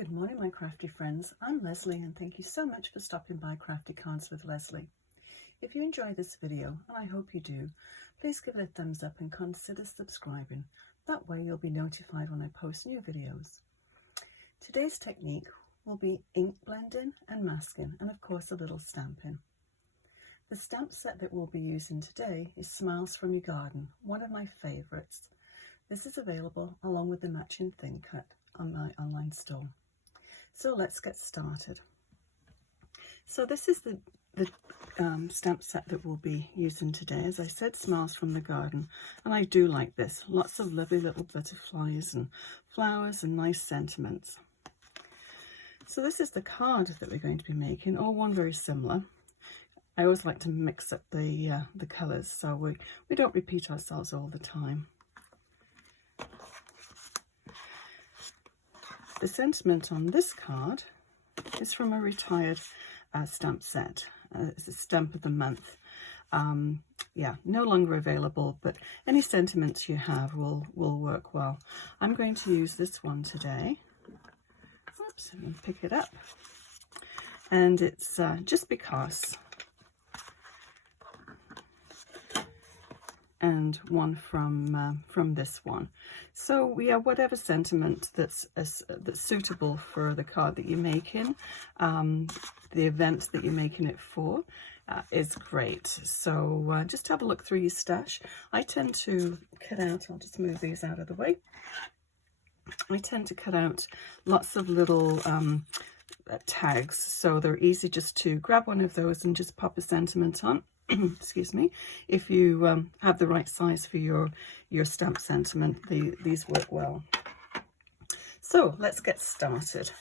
Good morning, my crafty friends. I'm Leslie and thank you so much for stopping by Crafty Cards with Leslie. If you enjoy this video, and I hope you do, please give it a thumbs up and consider subscribing. That way you'll be notified when I post new videos. Today's technique will be ink blending and masking, and of course a little stamping. The stamp set that we'll be using today is Smiles from Your Garden, one of my favourites. This is available along with the matching thin cut on my online store. So let's get started. So this is the stamp set that we'll be using today. As I said, Smiles from the Garden, and I do like this. Lots of lovely little butterflies and flowers and nice sentiments. So this is the card that we're going to be making, all one very similar. I always like to mix up the colours so we don't repeat ourselves all the time. The sentiment on this card is from a retired stamp set. It's a stamp of the month. Yeah, no longer available, but any sentiments you have will work well. I'm going to use this one today. Oops, I'm going to pick it up. And it's just because. And one from this one. So yeah, whatever sentiment that's suitable for the card that you're making, the events that you're making it for, is great. So just have a look through your stash. I tend to cut out, I'll just move these out of the way. I tend to cut out lots of little tags, so they're easy just to grab one of those and just pop a sentiment on. Excuse me, if you have the right size for your stamp sentiment, these work well. So let's get started.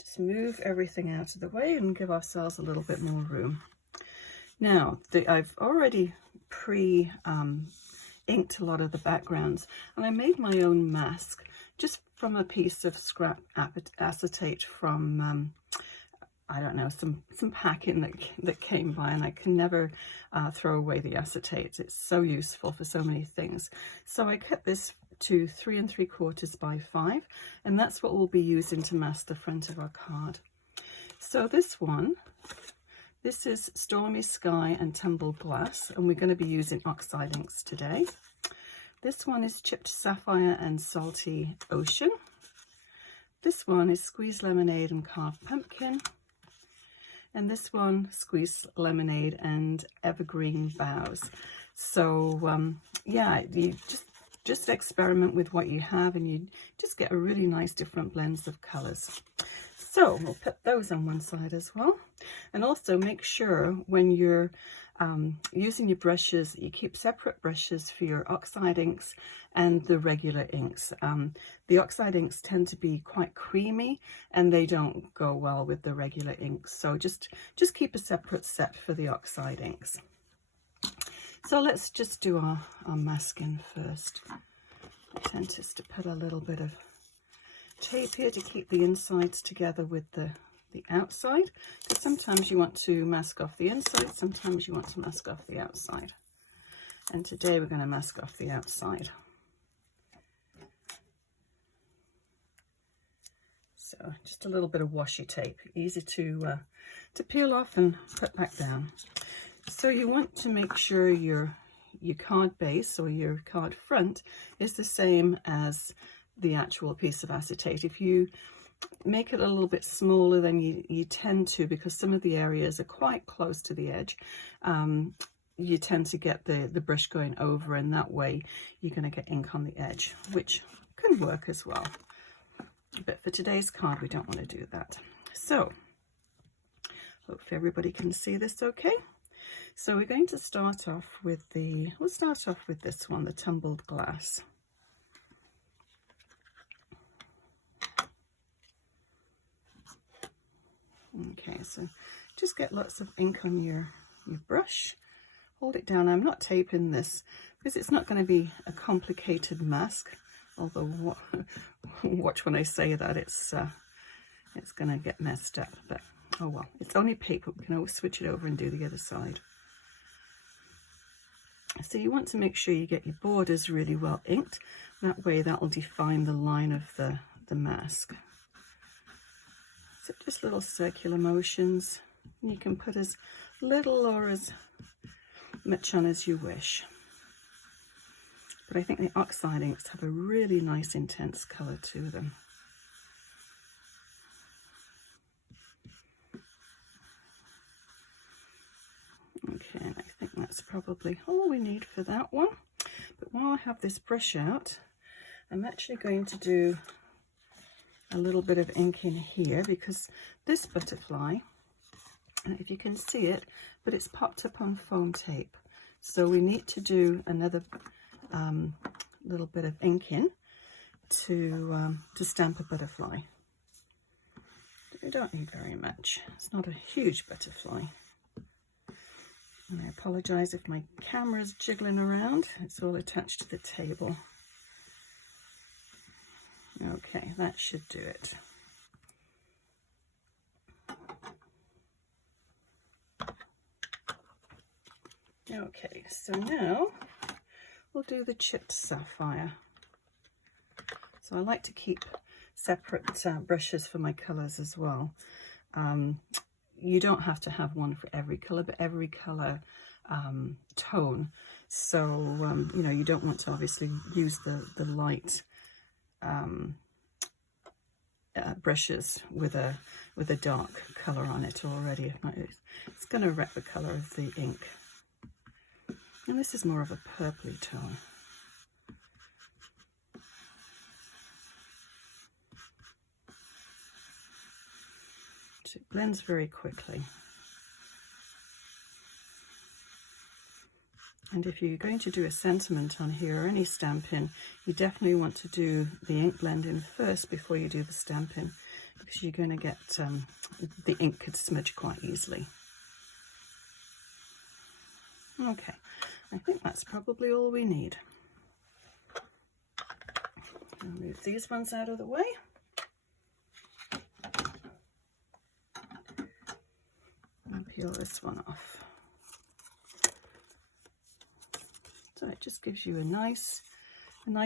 Just move everything out of the way and give ourselves a little bit more room. Now, I've already inked a lot of the backgrounds, and I made my own mask just from a piece of scrap acetate from I don't know, some packing that came by, and I can never throw away the acetate. It's so useful for so many things. So I cut this to 3 3/4 by 5, and that's what we'll be using to mask the front of our card. So this is Stormy Sky and Tumbled Glass, and we're going to be using Oxide Inks today. This one is Chipped Sapphire and Salty Ocean. This one is Squeezed Lemonade and Carved Pumpkin. And this one, Squeezed Lemonade and Evergreen Boughs. So yeah, you just experiment with what you have, and you just get a really nice different blends of colors. So we'll put those on one side as well. And also make sure when you're using your brushes, you keep separate brushes for your Oxide inks and the regular inks. The Oxide inks tend to be quite creamy, and they don't go well with the regular inks. So just keep a separate set for the Oxide inks. So let's just do our masking first. I tend just to put a little bit of tape here to keep the insides together with the outside, because sometimes you want to mask off the inside, sometimes you want to mask off the outside. And today we're going to mask off the outside. So just a little bit of washi tape, easy to peel off and put back down. So you want to make sure your card base or your card front is the same as the actual piece of acetate. If you make it a little bit smaller than you tend to, because some of the areas are quite close to the edge, you tend to get the brush going over, and that way you're going to get ink on the edge, which can work as well. But for today's card, we don't want to do that. So hopefully everybody can see this okay. So we're going to start off with we'll start off with this one, the Tumbled Glass. Okay, so just get lots of ink on your brush. Hold it down. I'm not taping this because it's not going to be a complicated mask. Although, watch when I say that, it's going to get messed up. But oh well, it's only paper. We can always switch it over and do the other side. So you want to make sure you get your borders really well inked. That way, that will define the line of the mask. So just little circular motions. And you can put as little or as much on as you wish. But I think the Oxide inks have a really nice intense colour to them. Okay, and I think that's probably all we need for that one. But while I have this brush out, I'm actually going to do a little bit of ink in here, because this butterfly, if you can see it, but it's popped up on foam tape. So we need to do another little bit of ink in to stamp a butterfly. We don't need very much. It's not a huge butterfly. And I apologise if my camera's jiggling around. It's all attached to the table. Okay, that should do it. Okay, so now we'll do the chipped sapphire. So I like to keep separate brushes for my colours as well. You don't have to have one for every colour, but every colour tone. So, you know, you don't want to obviously use the light brushes with a dark colour on it already. If not, it's going to wreck the colour of the ink. And this is more of a purpley tone. So it blends very quickly. And if you're going to do a sentiment on here or any stamping, you definitely want to do the ink blending first before you do the stamping, because you're going to get the ink could smudge quite easily. Okay, I think that's probably all we need. I'll move these ones out of the way. And peel this one off. So it just gives you a nice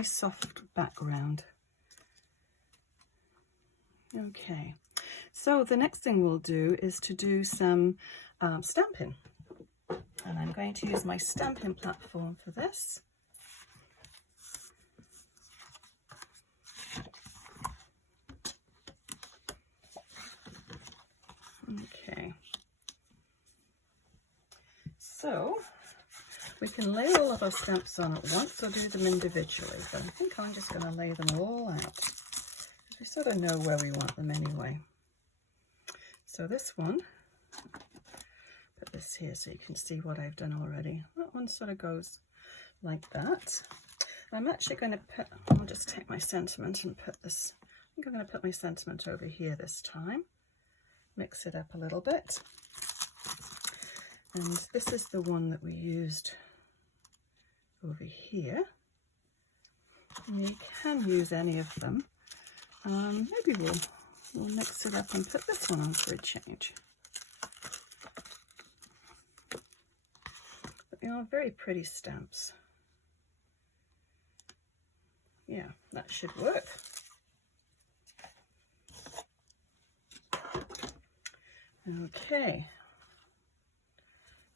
soft background. Okay, so the next thing we'll do is to do some stamping. And I'm going to use my stamping platform for this. Okay. So we can lay all of our stamps on at once or do them individually, but I think I'm just going to lay them all out. We sort of know where we want them anyway. So this one, put this here so you can see what I've done already. That one sort of goes like that. I'm actually going to put, I'll just take my sentiment and put this, I think I'm going to put my sentiment over here this time. Mix it up a little bit. And this is the one that we used over here. And you can use any of them. Maybe we'll mix it up and put this one on for a change. But they are very pretty stamps. Yeah, that should work. Okay.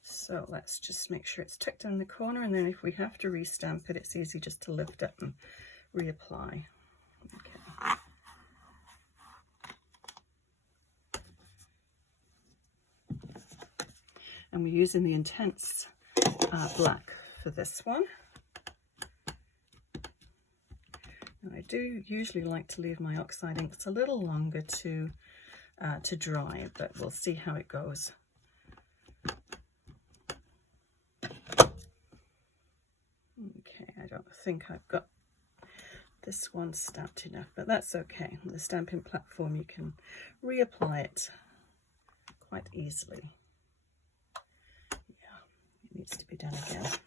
So let's just make sure it's tucked in the corner, and then if we have to restamp it, it's easy just to lift up and reapply. Okay. And we're using the intense black for this one. And I do usually like to leave my Oxide inks a little longer to dry, but we'll see how it goes. Okay, I don't think I've got this one stamped enough, but that's okay. On the stamping platform, you can reapply it quite easily. Yeah, it needs to be done again. Let's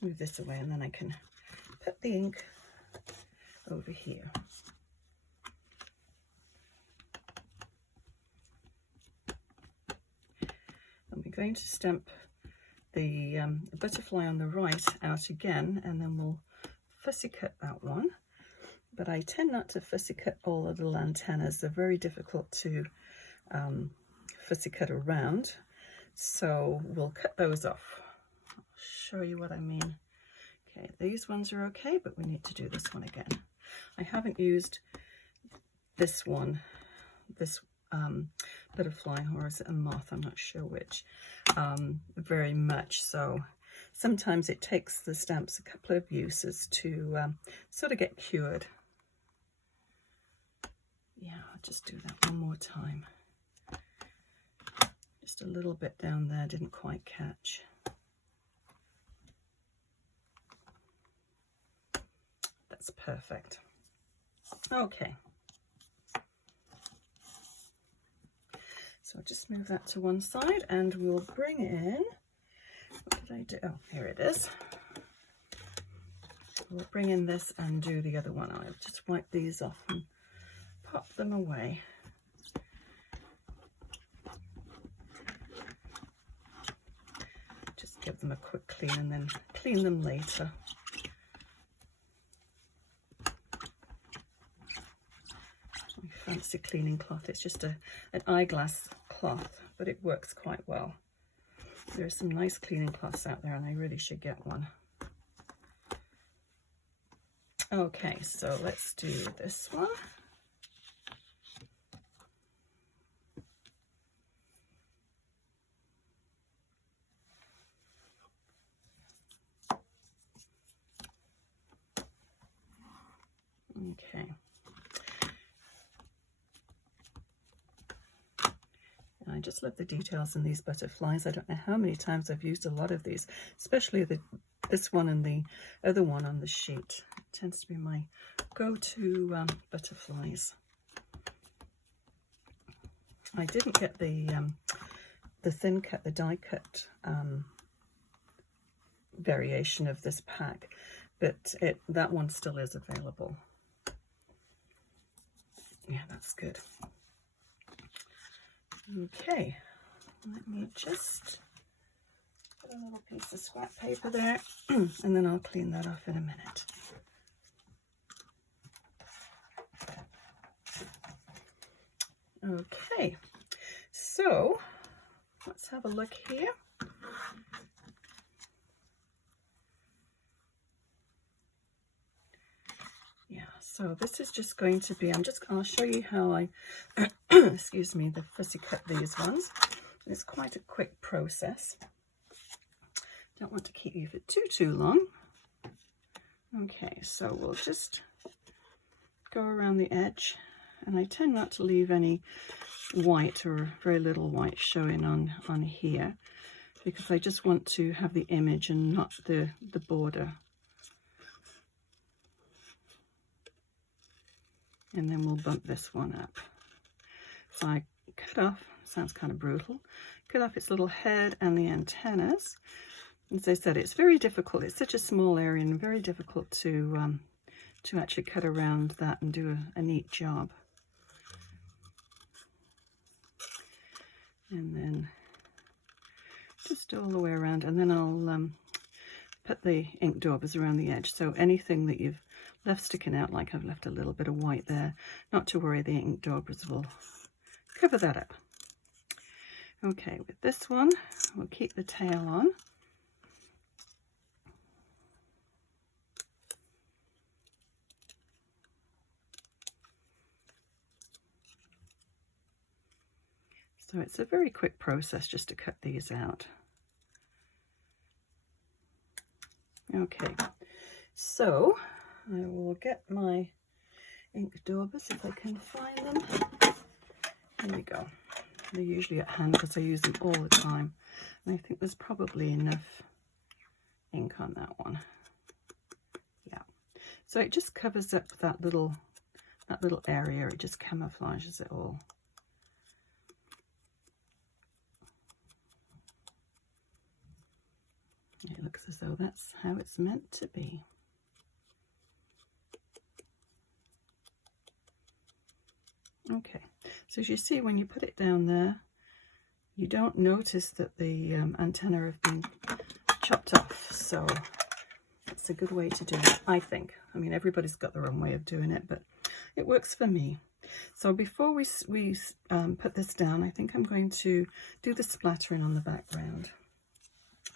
move this away, and then I can put the ink over here. And we're going to stamp the butterfly on the right out again, and then we'll fussy cut that one. but I tend not to fussy cut all the little antennas. They're very difficult to fussy cut around, so we'll cut those off. I'll show you what I mean. Okay, these ones are okay, but we need to do this one again. I haven't used this one, this butterfly, or is it a moth? I'm not sure which, very much. So sometimes it takes the stamps a couple of uses to sort of get cured. Yeah, I'll just do that one more time. Just a little bit down there, didn't quite catch. That's perfect. Okay. So I'll just move that to one side and we'll bring in, what did I do? Oh, here it is. We'll bring in this and do the other one. I'll just wipe these off and pop them away. Just give them a quick clean and then clean them later. Fancy cleaning cloth. It's just an eyeglass cloth, but it works quite well. There's some nice cleaning cloths out there and I really should get one. Okay, so let's do this one. Okay. I just love the details in these butterflies. I don't know how many times I've used a lot of these, especially this one and the other one on the sheet. It tends to be my go-to butterflies. I didn't get the thin cut, the die cut variation of this pack, but that one still is available. Yeah, that's good. Okay, let me just put a little piece of scrap paper there and then I'll clean that off in a minute. Okay, so let's have a look here. Yeah, so this is just going to be, I'll show you how I, excuse me, the fussy cut these ones. It's quite a quick process. Don't want to keep you for too long. Okay, so we'll just go around the edge, and I tend not to leave any white or very little white showing on here, because I just want to have the image and not the border. And then we'll bump this one up. So I cut off, sounds kind of brutal, cut off its little head and the antennas. As I said, it's very difficult. It's such a small area and very difficult to actually cut around that and do a neat job. And then just all the way around, and then I'll put the ink daubers around the edge. So anything that you've left sticking out, like I've left a little bit of white there, not to worry, the ink daubers will cover that up. Okay, with this one, we'll keep the tail on. So it's a very quick process just to cut these out. Okay, so I will get my ink daubers if I can find them. Here we go. They're usually at hand because I use them all the time. And I think there's probably enough ink on that one. Yeah. So it just covers up that little area. It just camouflages it all. It looks as though that's how it's meant to be. Okay, so as you see, when you put it down there, you don't notice that the antenna have been chopped off, so It's a good way to do it, I think. I mean, everybody's got their own way of doing it, but it works for me. So before we put this down, I think I'm going to do the splattering on the background.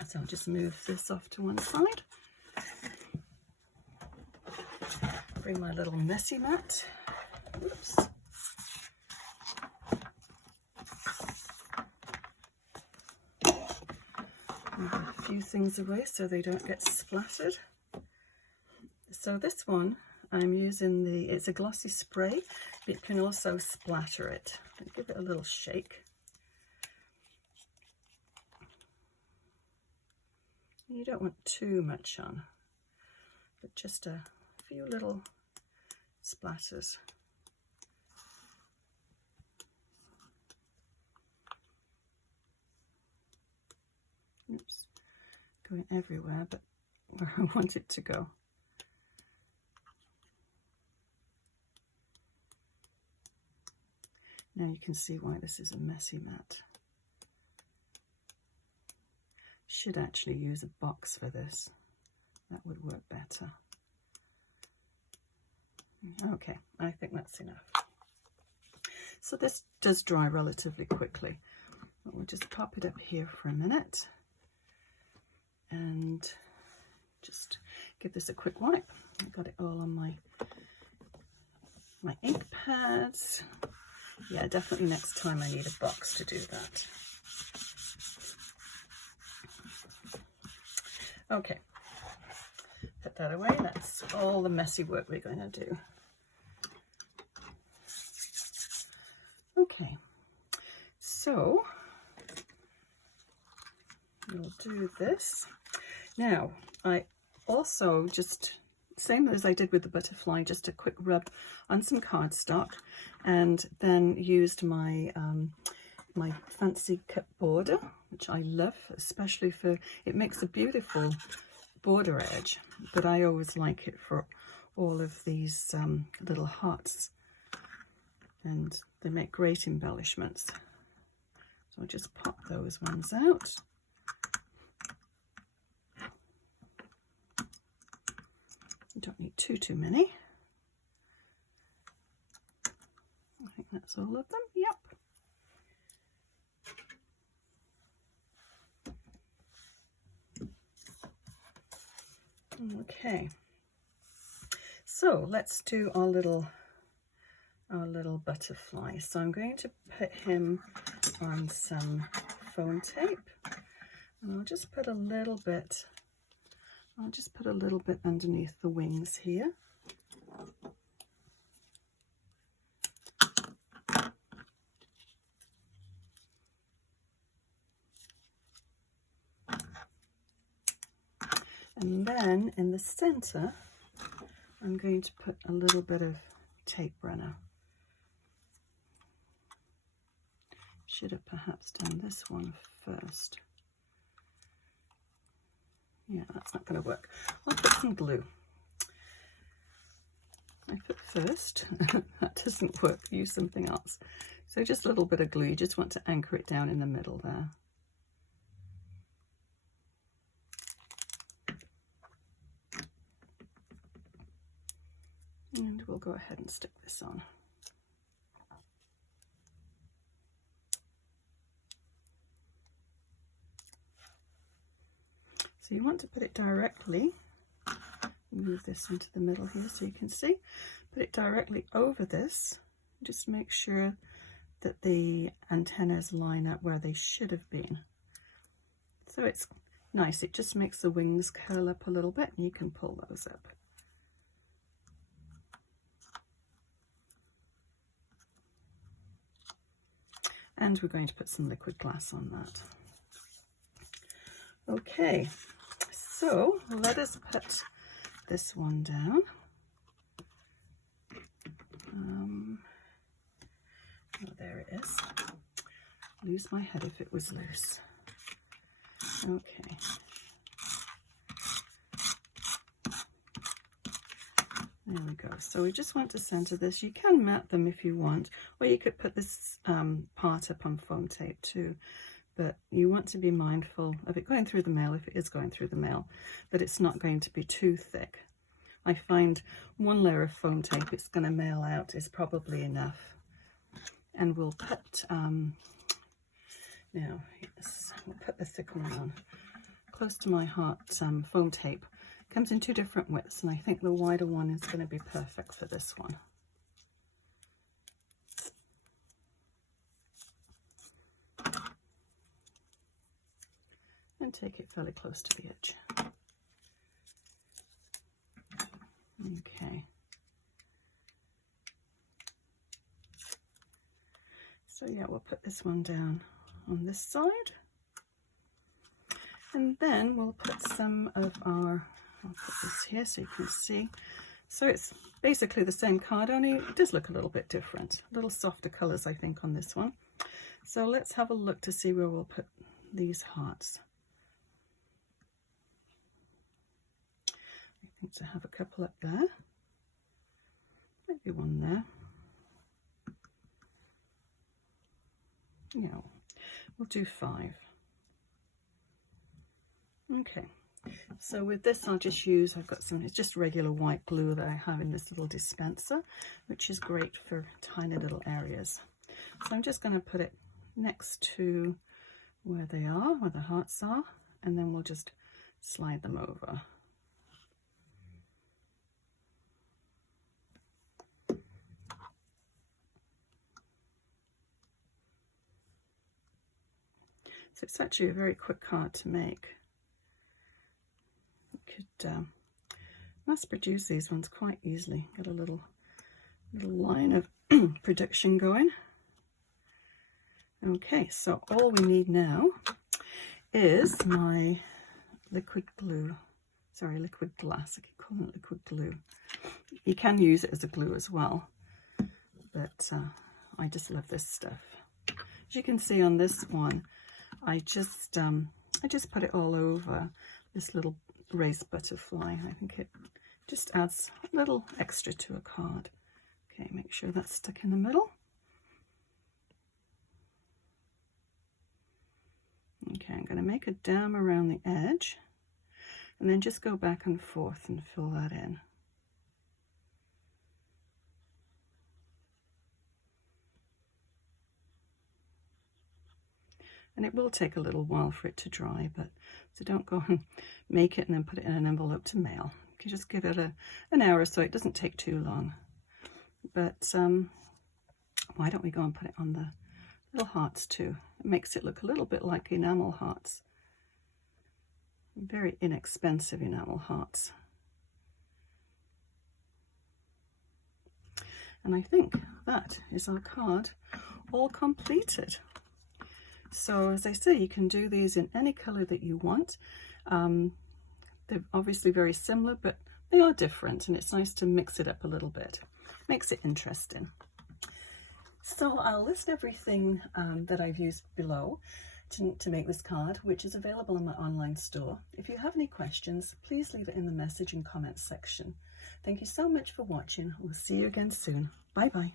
So I'll just move this off to one side. Bring my little messy mat. Oops. Move a few things away so they don't get splattered. So this one, I'm using it's a glossy spray. It can also splatter it. Give it a little shake. You don't want too much on, but just a few little splatters. Oops, going everywhere, but where I want it to go. Now you can see why this is a messy mat. Should actually use a box for this. That would work better. Okay, I think that's enough. So this does dry relatively quickly. But we'll just pop it up here for a minute and just give this a quick wipe. I've got it all on my ink pads. Yeah, definitely next time I need a box to do that. Okay, put that away. That's all the messy work we're going to do. Okay, so we'll do this. Now, I also just, same as I did with the butterfly, just a quick rub on some cardstock, and then used my my fancy cut border, which I love, especially for, it makes a beautiful border edge, but I always like it for all of these little hearts, and they make great embellishments. So I'll just pop those ones out. You don't need too many. I think that's all of them. Yep. Okay, so let's do our little butterfly. So I'm going to put him on some foam tape, and I'll just put a little bit underneath the wings here. And then in the center, I'm going to put a little bit of tape runner. Should have perhaps done this one first. Yeah, that's not going to work. I'll put some glue. I put first. That doesn't work. Use something else. So just a little bit of glue. You just want to anchor it down in the middle there. And we'll go ahead and stick this on. So you want to put it directly, move this into the middle here so you can see, put it directly over this. Just make sure that the antennas line up where they should have been. So it's nice, it just makes the wings curl up a little bit, and you can pull those up. And we're going to put some liquid glass on that. Okay, so let us put this one down. Oh, there it is. Lose my head if it was loose. Okay. There we go. So we just want to center this. You can mat them if you want, or you could put this part up on foam tape too. but you want to be mindful of it going through the mail, if it is going through the mail, that it's not going to be too thick. I find one layer of foam tape it's going to mail out is probably enough. And we'll put, now, yes, we'll put the thicker one on. Close to my heart foam tape. Comes in 2 different widths, and I think the wider one is going to be perfect for this one. And take it fairly close to the edge. Okay. So yeah, we'll put this one down on this side. And then we'll put some of our, I'll put this here so you can see. So it's basically the same card, only it does look a little bit different. A little softer colours, I think, on this one. So let's have a look to see where we'll put these hearts. I think to have a couple up there. Maybe one there. Yeah, we'll do 5. Okay, so with this I'll just use, I've got some, it's just regular white glue that I have in this little dispenser, which is great for tiny little areas. So I'm just going to put it next to where they are, where the hearts are, and then we'll just slide them over. So it's actually a very quick card to make. You could mass produce these ones quite easily. Get a little line of production going. Okay, so all we need now is my liquid glue. Sorry, liquid glass. I keep calling it liquid glue. You can use it as a glue as well, but I just love this stuff. As you can see on this one, I just put it all over this little raised butterfly. I think it just adds a little extra to a card. Okay, make sure that's stuck in the middle. Okay, I'm going to make a dam around the edge and then just go back and forth and fill that in. And it will take a little while for it to dry, but so don't go and make it and then put it in an envelope to mail. You can just give it an hour or so. It doesn't take too long. But why don't we go and put it on the little hearts too? It makes it look a little bit like enamel hearts. Very inexpensive enamel hearts. And I think that is our card all completed. So as I say, you can do these in any colour that you want. They're obviously very similar, but they are different, and it's nice to mix it up a little bit. Makes it interesting. So I'll list everything that I've used below to make this card, which is available in my online store. If you have any questions, please leave it in the message and comments section. Thank you so much for watching. We'll see you again soon. Bye bye.